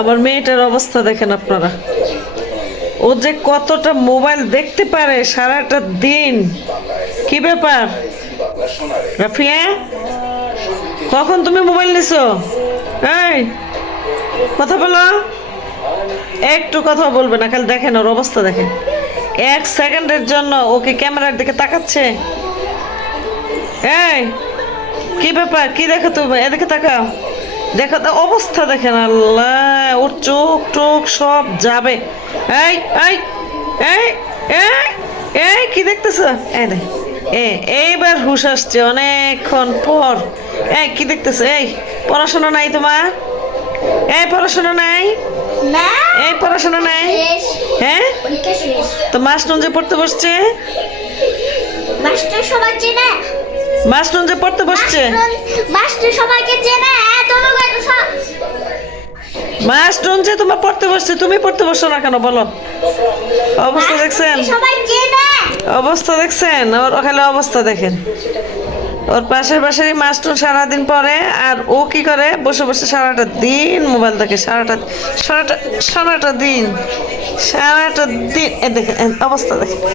আমার মেয়েটার অবস্থা দেখেন আপনারা, ও যে কতটা মোবাইল দেখতে পারে সারাটা দিন। কি ব্যাপার রাফিয়া, কখন তুমি মোবাইল নিছো? এই কথা বলো, একটু কথা বলবে না, খালি দেখেন ওর অবস্থা দেখেন। 1 সেকেন্ডের জন্য ওকে ক্যামেরার দিকে তাকাচ্ছে। এই কি ব্যাপার, কি দেখো তুমি? এদিকে তাকাও, দেখো তো অবস্থা দেখেন। আল্লাহ, ওর চোখ টোক সব যাবে। এই এই এই এই এই কি দেখতেছ? এই দেখ, এইবার হুশ আসছে অনেকক্ষণ পর। এই কি দেখতেছ? এই পড়াশোনা নাই তোমার? এই পড়াশোনা নাই? না, এই পড়াশোনা নাই? শেষ। হ্যাঁ, পরীক্ষা শেষ। তো মাস্টুন যে পড়তে বসছে, মাস্টার সবাই চেনে। মাস্টুন যে পড়তে বসছে, মাস্টার সবাইকে চেনে। মাস্টুন যে তোমার পড়তে বসছে, তুমি পড়তে বসছো না কেন বলো? অবস্থা দেখছেন? সবাই চেনে। অবস্থা দেখছেন? ওর খালি অবস্থা দেখেন। ওর পাশেরই মাস্টুন সারাদিন পরে, আর ও কি করে? বসে বসে সারাটা দিন মোবাইল দেখে। সারাটা দিন এ দেখেন অবস্থা দেখেন।